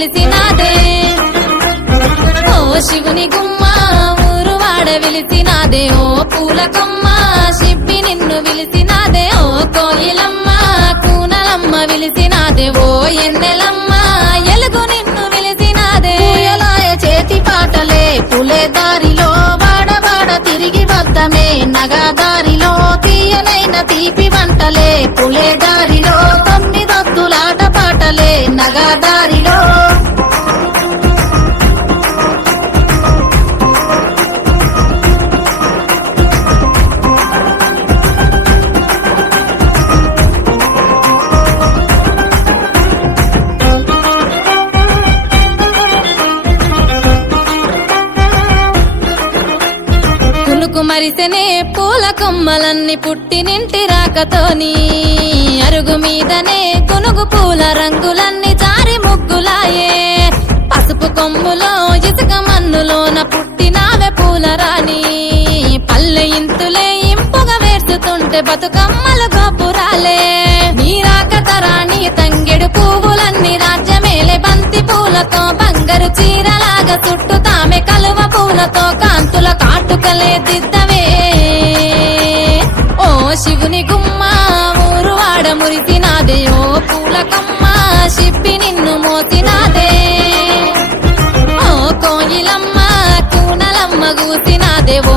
నిన్ను ఓ శివుని గుమ్మ ఊరు వాడ వెలిసినాదే ఓ పూల కొమ్మ షిప్పి నిన్ను పిలిచినాదే ఓ కోయిలమ్మ కూనలమ్మ వెలిసినాదే ఓ ఎన్నెలమ్మ ఎలుగు నిన్ను పిలిచినాదే పూయలాయ చేతి పాటలే పులే దారిలో వాడవాడ తిరిగి వద్దమే. నగ అరుగు మరిసెనే పూల కొమ్మలన్నీ పుట్టినింటి రాకతోని అరుగు మీదనే కొనుగు పూల రంగులన్నీ జారి ముగ్గులాయే. పసుపు కొమ్ములో ఇసుక మన్నులోన పుట్టినావే పూల రాణి. పల్లె ఇంతులే ఇంపుగా వేర్చుతుంటే బతుకమ్మలు గోపురాలే. నీ రాకతరాణి తంగెడు పువ్వులన్నీ రాజ్యమేలే. బంతి పూలతో బంగారు చీరలాగా చుట్టూ తామె కలువ పూలతో కాంతుల కాటు గూసినాదే ఓ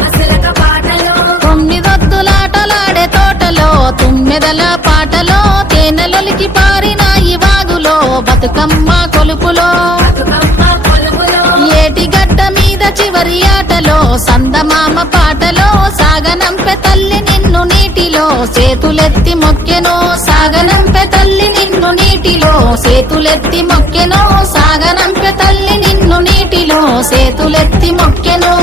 మెదల పాటలో తేనెలొలికి ఈ వాగులో బతుకమ్మ కొలుపులో. ఏటి గడ్డ మీద చివరి ఆటలో సందమామ పాటలో సాగనంపె తల్లి నిన్ను నీటిలో సేతులెత్తి మొక్కెనో సాగనంపె తల్లి నిన్ను నీటిలో సేతులెత్తి మొక్కెనో సాగనంపె తల్లి నిన్ను నీటిలో సేతులెత్తి మొక్కెనో.